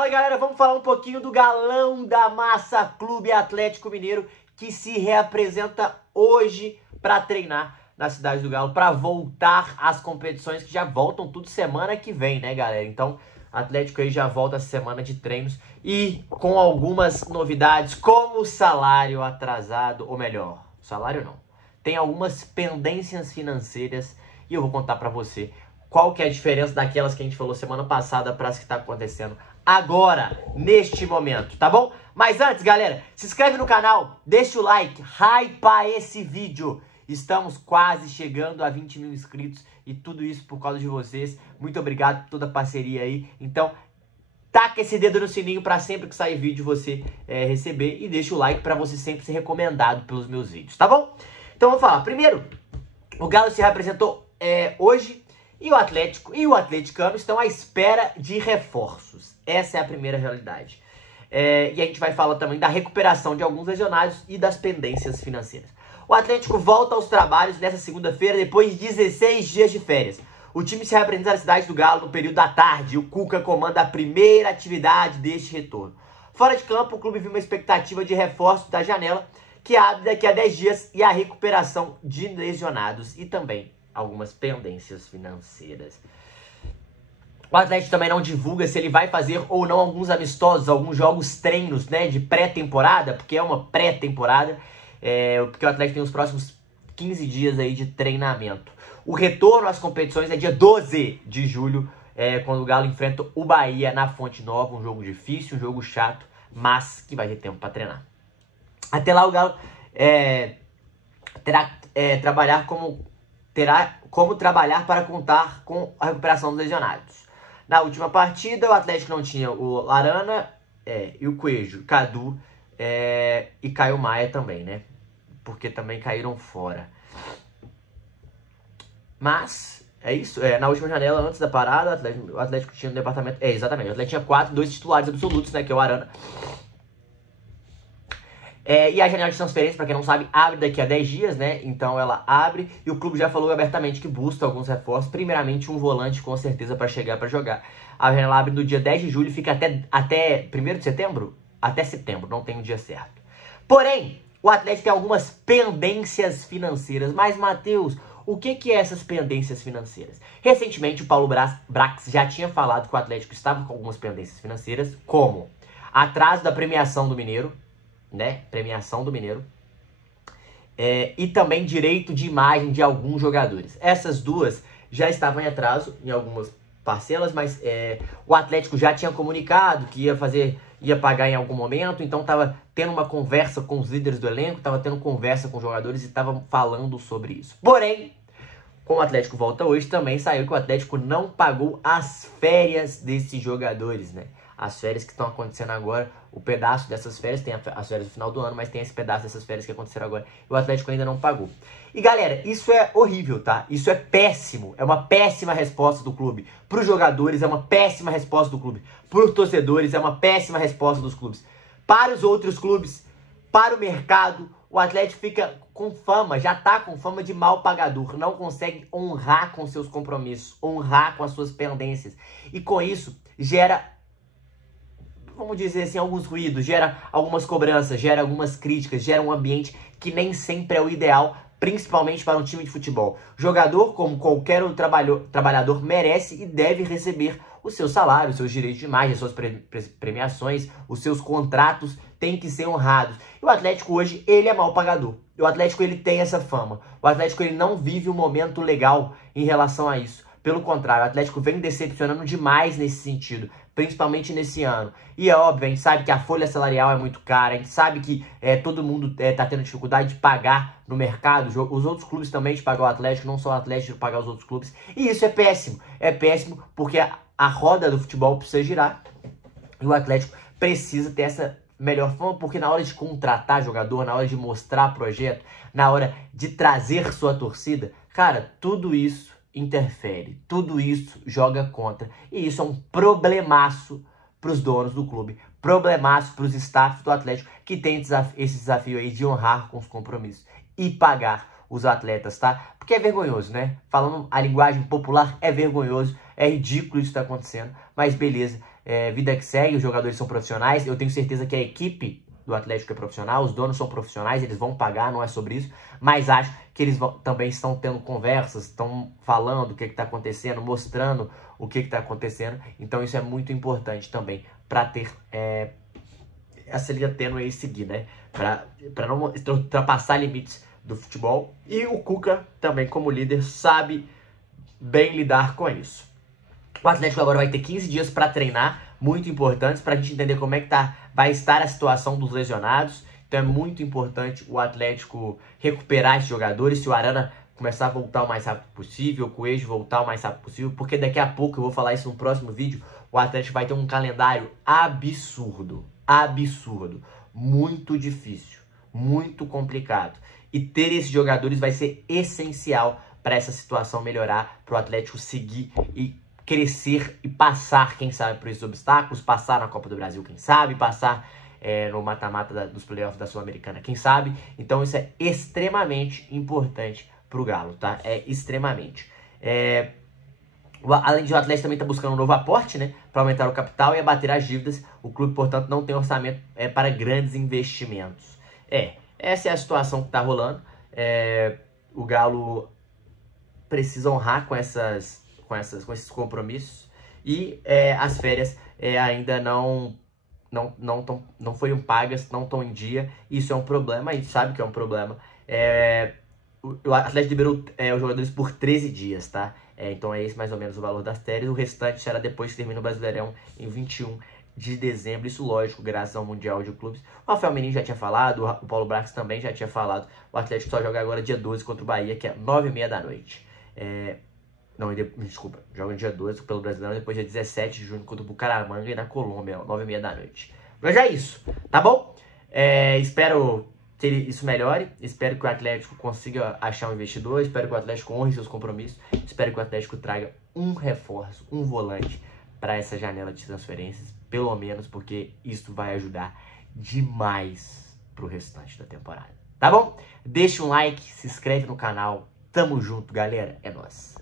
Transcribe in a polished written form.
Fala galera, vamos falar um pouquinho do galão da massa Clube Atlético Mineiro, que se reapresenta hoje para treinar na Cidade do Galo, para voltar às competições que já voltam tudo semana que vem, né galera? Então, Atlético aí já volta essa semana de treinos e com algumas novidades, como o salário atrasado, ou melhor, salário não. Tem algumas pendências financeiras e eu vou contar para você qual que é a diferença daquelas que a gente falou semana passada para as que está acontecendo agora, neste momento, tá bom? Mas antes, galera, se inscreve no canal, deixa o like, hypa esse vídeo. Estamos quase chegando a 20 mil inscritos e tudo isso por causa de vocês. Muito obrigado por toda a parceria aí. Então, taca esse dedo no sininho para sempre que sair vídeo você receber e deixa o like para você sempre ser recomendado pelos meus vídeos, tá bom? Então, vamos falar. Primeiro, o Galo se representou hoje. E o Atlético e o atleticano estão à espera de reforços. Essa é a primeira realidade. E a gente vai falar também da recuperação de alguns lesionados e das pendências financeiras. O Atlético volta aos trabalhos nessa segunda-feira, depois de 16 dias de férias. O time se representa na Cidade do Galo no período da tarde. O Cuca comanda a primeira atividade deste retorno. Fora de campo, o clube viu uma expectativa de reforço da janela, que abre daqui a 10 dias, e a recuperação de lesionados e também algumas pendências financeiras. O Atlético também não divulga se ele vai fazer ou não alguns amistosos, alguns jogos treinos, né, de pré-temporada, porque é uma pré-temporada, porque o Atlético tem os próximos 15 dias aí de treinamento. O retorno às competições é dia 12 de julho, quando o Galo enfrenta o Bahia na Fonte Nova, um jogo difícil, um jogo chato, mas que vai ter tempo para treinar. Até lá o Galo terá como trabalhar para contar com a recuperação dos lesionados. Na última partida, o Atlético não tinha o Larana e o Coelho, Cadu e Caio Maia também, né? Porque também caíram fora. Mas, é isso. Na última janela, antes da parada, o Atlético tinha no departamento... exatamente. O Atlético tinha 2 titulares absolutos, né? Que é o Arana. E a janela de transferência, para quem não sabe, abre daqui a 10 dias, né? Então ela abre e o clube já falou abertamente que busca alguns reforços. Primeiramente um volante, com certeza, para chegar para jogar. A janela abre no dia 10 de julho e fica até 1º de setembro? Até setembro, não tem um dia certo. Porém, o Atlético tem algumas pendências financeiras. Mas, Matheus, o que é essas pendências financeiras? Recentemente, o Paulo Brax já tinha falado que o Atlético estava com algumas pendências financeiras, como atraso da premiação do Mineiro, né? Premiação do Mineiro. E também direito de imagem de alguns jogadores. Essas duas já estavam em atraso em algumas parcelas, mas o Atlético já tinha comunicado que ia pagar em algum momento, então estava tendo uma conversa com os líderes do elenco, estava tendo conversa com os jogadores e estava falando sobre isso. Porém, como o Atlético volta hoje, também saiu que o Atlético não pagou as férias desses jogadores, né? As férias que estão acontecendo agora, o pedaço dessas férias, tem as férias do final do ano, mas tem esse pedaço dessas férias que aconteceram agora, e o Atlético ainda não pagou. E galera, isso é horrível, tá? Isso é péssimo, é uma péssima resposta do clube. Para os jogadores é uma péssima resposta do clube. Para os torcedores é uma péssima resposta dos clubes. Para os outros clubes, para o mercado, o Atlético fica com fama, já tá com fama de mal pagador, não consegue honrar com seus compromissos, honrar com as suas pendências. E com isso, gera, vamos dizer assim, alguns ruídos, gera algumas cobranças, gera algumas críticas, gera um ambiente que nem sempre é o ideal, principalmente para um time de futebol. Jogador, como qualquer outro trabalhador, merece e deve receber o seu salário, os seus direitos de imagem, as suas premiações, os seus contratos têm que ser honrados. E o Atlético hoje, ele é mal pagador. O Atlético, ele tem essa fama. O Atlético, ele não vive um momento legal em relação a isso. Pelo contrário, o Atlético vem decepcionando demais nesse sentido, principalmente nesse ano. E é óbvio, a gente sabe que a folha salarial é muito cara, a gente sabe que todo mundo tá tendo dificuldade de pagar no mercado, os outros clubes também de pagar o Atlético, não só o Atlético de pagar os outros clubes. E isso é péssimo porque a roda do futebol precisa girar e o Atlético precisa ter essa melhor forma, porque na hora de contratar jogador, na hora de mostrar projeto, na hora de trazer sua torcida, cara, tudo isso interfere, tudo isso joga contra. E isso é um problemaço para os donos do clube, problemaço para os staffs do Atlético, que tem esse desafio aí de honrar com os compromissos e pagar os atletas, tá? Porque é vergonhoso, né? Falando a linguagem popular, é vergonhoso, é ridículo isso que tá acontecendo, mas beleza, vida que segue, os jogadores são profissionais. Eu tenho certeza que a equipe do Atlético é profissional, os donos são profissionais, eles vão pagar, não é sobre isso, mas acho que eles também estão tendo conversas, estão falando o que está acontecendo, mostrando o que está acontecendo, então isso é muito importante também para ter essa linha tênue aí seguir, né, para não ultrapassar limites do futebol, e o Cuca também como líder sabe bem lidar com isso. O Atlético agora vai ter 15 dias para treinar, muito importantes, para a gente entender como é que vai estar a situação dos lesionados. Então é muito importante o Atlético recuperar esses jogadores, se o Arana começar a voltar o mais rápido possível, o Coelho voltar o mais rápido possível, porque daqui a pouco, eu vou falar isso no próximo vídeo, o Atlético vai ter um calendário absurdo, muito difícil, muito complicado. E ter esses jogadores vai ser essencial para essa situação melhorar, para o Atlético seguir e crescer e passar, quem sabe, por esses obstáculos, passar na Copa do Brasil, quem sabe, passar no mata-mata dos playoffs da Sul-Americana, quem sabe. Então isso é extremamente importante pro Galo, tá? É extremamente. Além de o Atlético também tá buscando um novo aporte, né, para aumentar o capital e abater as dívidas. O clube, portanto, não tem orçamento para grandes investimentos. Essa é a situação que tá rolando. O Galo precisa honrar com esses compromissos, e as férias ainda não foram pagas, não estão em dia. Isso é um problema, a gente sabe que é um problema. O Atlético liberou os jogadores por 13 dias, tá? Então é esse mais ou menos o valor das férias. O restante será depois que termina o Brasileirão em 21 de dezembro. Isso, lógico, graças ao Mundial de Clubes. O Rafael Menino já tinha falado, o Paulo Brax também já tinha falado. O Atlético só joga agora dia 12 contra o Bahia, que é 9h30 da noite. Não, desculpa, joga no dia 12 pelo Brasileirão, depois dia 17 de junho contra o Bucaramanga e na Colômbia, 9h30 da noite. Mas já é isso, tá bom? Espero que isso melhore, espero que o Atlético consiga achar um investidor, espero que o Atlético honre seus compromissos, espero que o Atlético traga um reforço, um volante para essa janela de transferências, pelo menos, porque isso vai ajudar demais pro restante da temporada, tá bom? Deixa um like, se inscreve no canal, tamo junto, galera, é nóis.